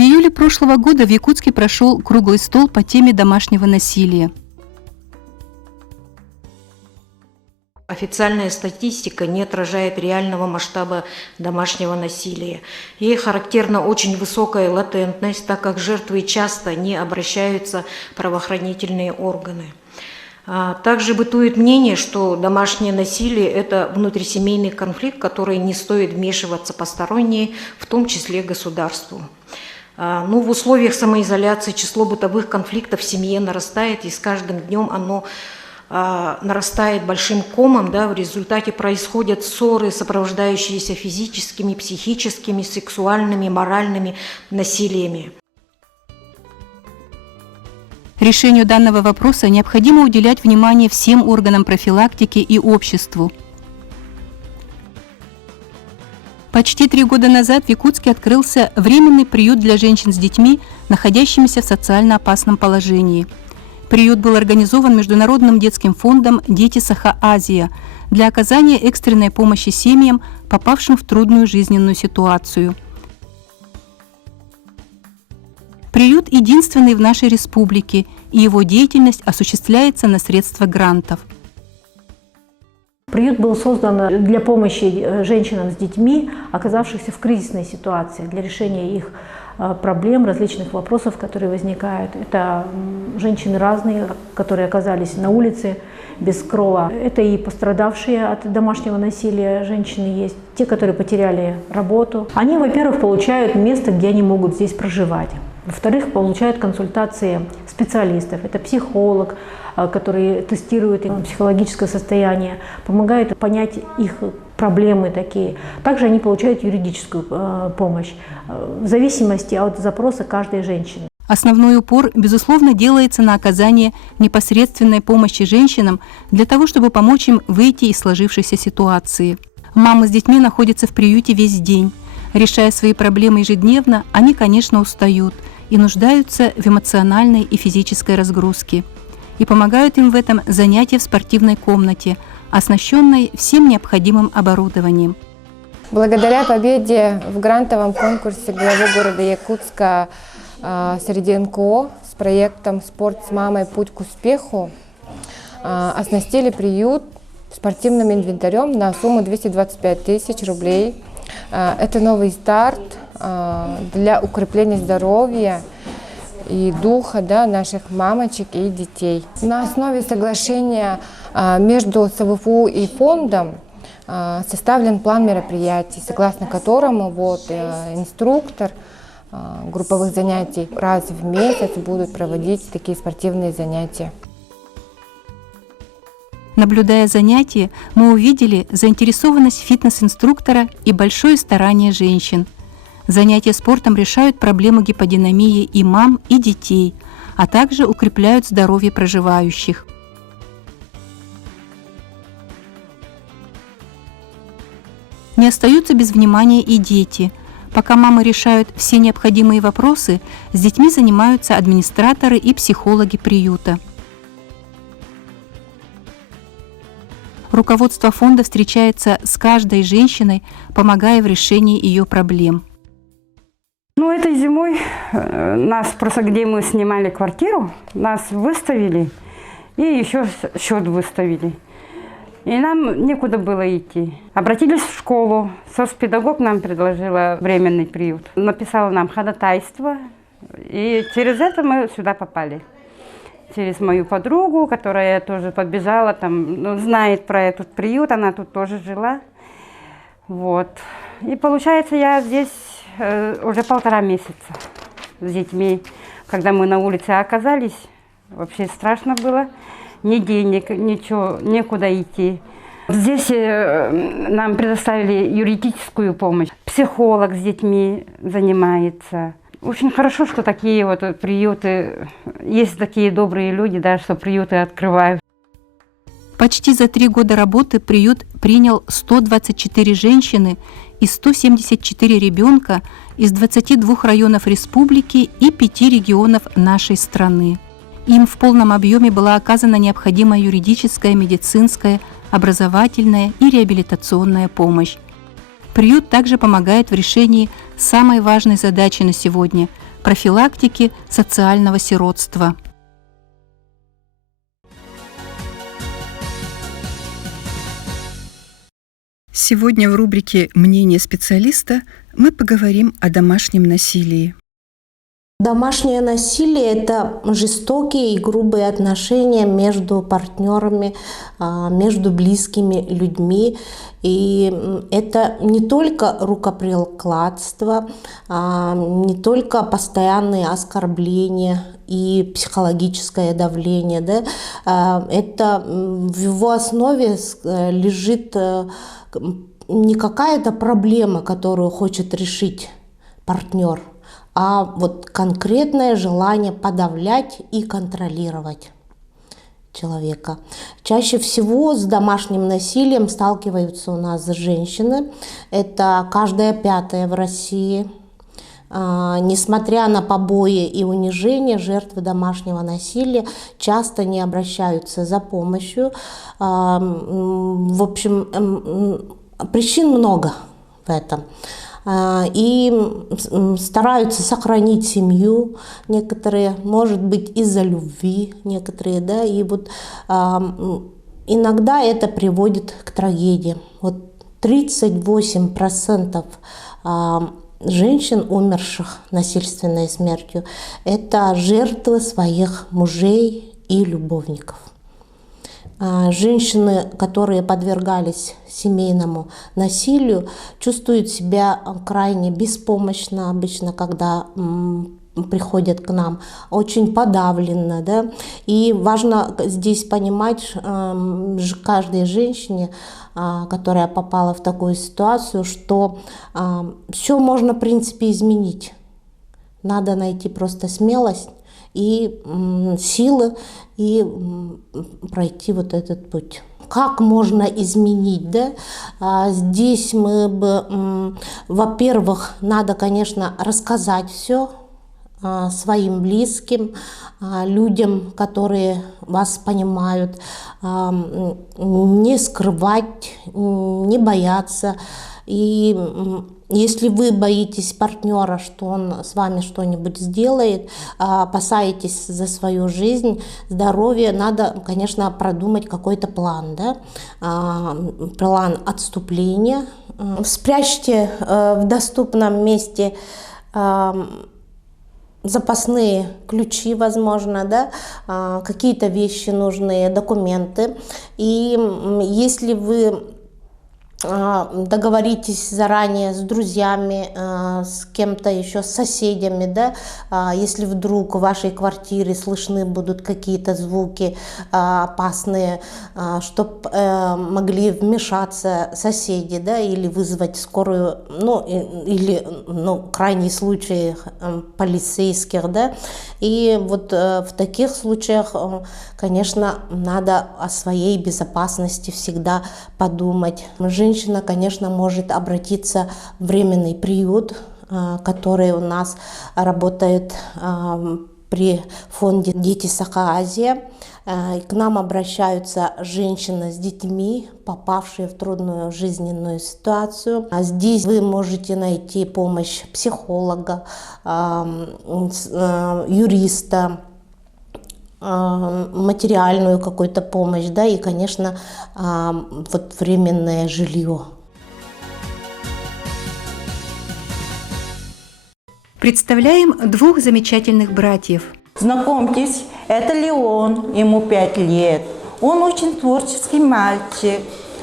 В июле прошлого года в Якутске прошел круглый стол по теме домашнего насилия. Официальная статистика не отражает реального масштаба домашнего насилия. Ей характерна очень высокая латентность, так как жертвы часто не обращаются в правоохранительные органы. Также бытует мнение, что домашнее насилие – это внутрисемейный конфликт, в который не стоит вмешиваться посторонние, в том числе государству. В условиях самоизоляции число бытовых конфликтов в семье нарастает, и с каждым днем оно нарастает большим комом, в результате происходят ссоры, сопровождающиеся физическими, психическими, сексуальными, моральными насилиями. Решению данного вопроса необходимо уделять внимание всем органам профилактики и обществу. Почти 3 года назад в Якутске открылся временный приют для женщин с детьми, находящимися в социально опасном положении. Приют был организован Международным детским фондом «Дети Саха-Азия» для оказания экстренной помощи семьям, попавшим в трудную жизненную ситуацию. Приют единственный в нашей республике, и его деятельность осуществляется на средства грантов. Приют был создан для помощи женщинам с детьми, оказавшихся в кризисной ситуации, для решения их проблем, различных вопросов, которые возникают. Это женщины разные, которые оказались на улице без крова. Это и пострадавшие от домашнего насилия женщины есть, те, которые потеряли работу. Они, во-первых, получают место, где они могут здесь проживать. Во-вторых, получают консультации специалистов. Это психолог, который тестирует их психологическое состояние, помогает понять их проблемы такие. Также они получают юридическую помощь в зависимости от запроса каждой женщины. Основной упор, безусловно, делается на оказание непосредственной помощи женщинам для того, чтобы помочь им выйти из сложившейся ситуации. Мамы с детьми находятся в приюте весь день. Решая свои проблемы ежедневно, они, конечно, устают и нуждаются в эмоциональной и физической разгрузке. И помогают им в этом занятия в спортивной комнате, оснащенной всем необходимым оборудованием. Благодаря победе в грантовом конкурсе главы города Якутска среди НКО с проектом «Спорт с мамой. Путь к успеху» оснастили приют спортивным инвентарем на сумму 225 тысяч рублей. Это новый старт для укрепления здоровья и духа наших мамочек и детей. На основе соглашения между СВФУ и фондом составлен план мероприятий, согласно которому инструктор групповых занятий раз в месяц будут проводить такие спортивные занятия. Наблюдая занятия, мы увидели заинтересованность фитнес-инструктора и большое старание женщин. Занятия спортом решают проблему гиподинамии и мам, и детей, а также укрепляют здоровье проживающих. Не остаются без внимания и дети. Пока мамы решают все необходимые вопросы, с детьми занимаются администраторы и психологи приюта. Руководство фонда встречается с каждой женщиной, помогая в решении ее проблем. Этой зимой нас просто, где мы снимали квартиру, нас выставили и еще счет выставили. И нам некуда было идти. Обратились в школу. Соцпедагог нам предложила временный приют. Написала нам ходатайство, и через это мы сюда попали. Через мою подругу, которая тоже подбежала, знает про этот приют, она тут тоже жила. И получается, я здесь уже 1,5 месяца с детьми. Когда мы на улице оказались, вообще страшно было. Ни денег, ничего, некуда идти. Здесь нам предоставили юридическую помощь. Психолог с детьми занимается. Очень хорошо, что такие приюты, есть такие добрые люди, что приюты открывают. Почти за 3 года работы приют принял 124 женщины и 174 ребенка из 22 районов республики и 5 регионов нашей страны. Им в полном объеме была оказана необходимая юридическая, медицинская, образовательная и реабилитационная помощь. Приют также помогает в решении самой важной задачи на сегодня – профилактики социального сиротства. Сегодня в рубрике «Мнение специалиста» мы поговорим о домашнем насилии. Домашнее насилие – это жестокие и грубые отношения между партнерами, между близкими людьми. И это не только рукоприкладство, не только постоянные оскорбления и психологическое давление. Да? Это в его основе лежит не какая-то проблема, которую хочет решить партнер, а вот конкретное желание подавлять и контролировать человека. Чаще всего с домашним насилием сталкиваются у нас женщины. Это каждая пятая в России. Несмотря на побои и унижения, жертвы домашнего насилия часто не обращаются за помощью. В общем, причин много в этом. И стараются сохранить семью, некоторые, может быть, из-за любви, некоторые, да, и вот иногда это приводит к трагедии. Вот 38% женщин, умерших насильственной смертью, это жертвы своих мужей и любовников. Женщины, которые подвергались семейному насилию, чувствуют себя крайне беспомощно обычно, когда приходят к нам, очень подавленно. Да? И важно здесь понимать каждой женщине, которая попала в такую ситуацию, что все можно, в принципе, изменить. Надо найти просто смелость и силы, и пройти вот этот путь. Как можно изменить, да? Здесь мы бы, во-первых, надо, конечно, рассказать все своим близким, людям, которые вас понимают, не скрывать, не бояться. И если вы боитесь партнера, что он с вами что-нибудь сделает, опасаетесь за свою жизнь, здоровье, надо, конечно, продумать какой-то план, да? План отступления. Спрячьте в доступном месте запасные ключи, возможно, да? Какие-то вещи нужные, документы. И если вы договоритесь заранее с друзьями, с кем-то еще, с соседями, да, если вдруг в вашей квартире слышны будут какие-то звуки опасные, чтобы могли вмешаться соседи, да, или вызвать скорую, ну, или, ну, крайний случай полицейских, да, и вот в таких случаях, конечно, надо о своей безопасности всегда подумать. Женщина, конечно, может обратиться в временный приют, который у нас работает при фонде «Дети Саха-Азия». К нам обращаются женщины с детьми, попавшие в трудную жизненную ситуацию. Здесь вы можете найти помощь психолога, юриста, материальную какую-то помощь, да, и, конечно, вот временное жилье. Представляем двух замечательных братьев. Знакомьтесь, это Леон, ему 5 лет. Он очень творческий мальчик,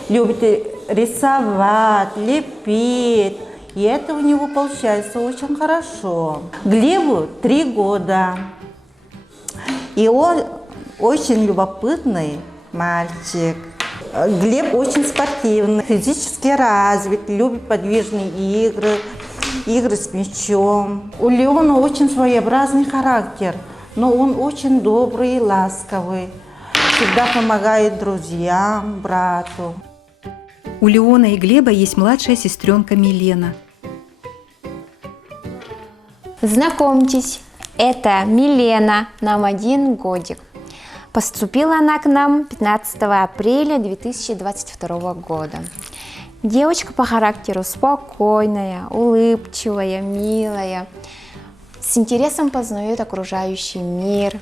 любит рисовать, лепить. И это у него получается очень хорошо. Глебу 3 года. И он очень любопытный мальчик. Глеб очень спортивный, физически развит, любит подвижные игры, игры с мячом. У Леона очень своеобразный характер, но он очень добрый и ласковый. Всегда помогает друзьям, брату. У Леона и Глеба есть младшая сестренка Милена. Знакомьтесь, это Милена, нам 1 годик. Поступила она к нам 15 апреля 2022 года. Девочка по характеру спокойная, улыбчивая, милая. с интересом познает окружающий мир,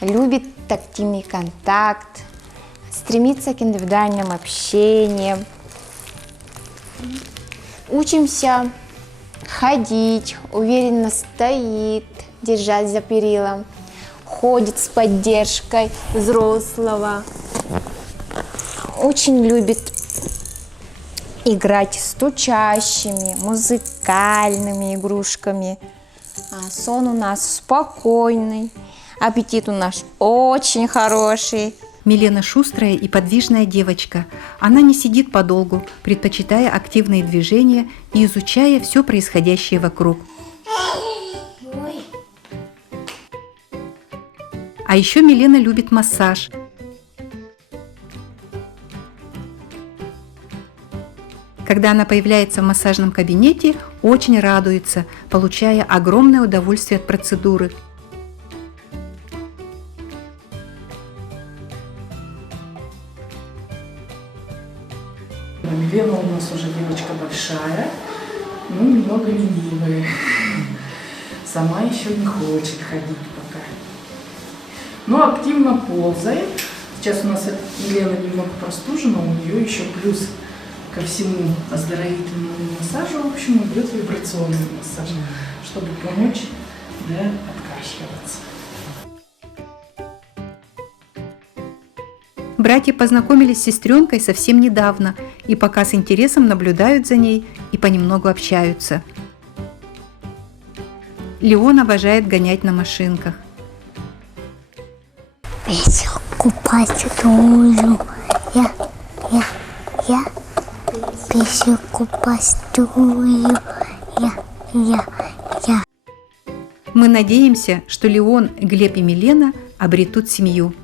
любит тактильный контакт, стремится к индивидуальным общениям. Учимся ходить, уверенно стоит, держась за перилом, ходит с поддержкой взрослого. Очень любит играть стучащими, музыкальными игрушками. Сон у нас спокойный, аппетит у нас очень хороший. Милена шустрая и подвижная девочка. Она не сидит подолгу, предпочитая активные движения и изучая все происходящее вокруг. А еще Милена любит массаж. Когда она появляется в массажном кабинете, очень радуется, получая огромное удовольствие от процедуры. Милена у нас уже девочка большая, но немного ленивая. Сама еще не хочет ходить пока. Но активно ползает. Сейчас у нас Милена немного простужена, у нее еще плюс ко всему оздоровительному массажу, в общем, идет вибрационный массаж, чтобы помочь, да, откашливаться. Братья познакомились с сестренкой совсем недавно и пока с интересом наблюдают за ней и понемногу общаются. Леон обожает гонять на машинках. Песенку построю, я песенку построю, я. Мы надеемся, что Леон, Глеб и Милена обретут семью.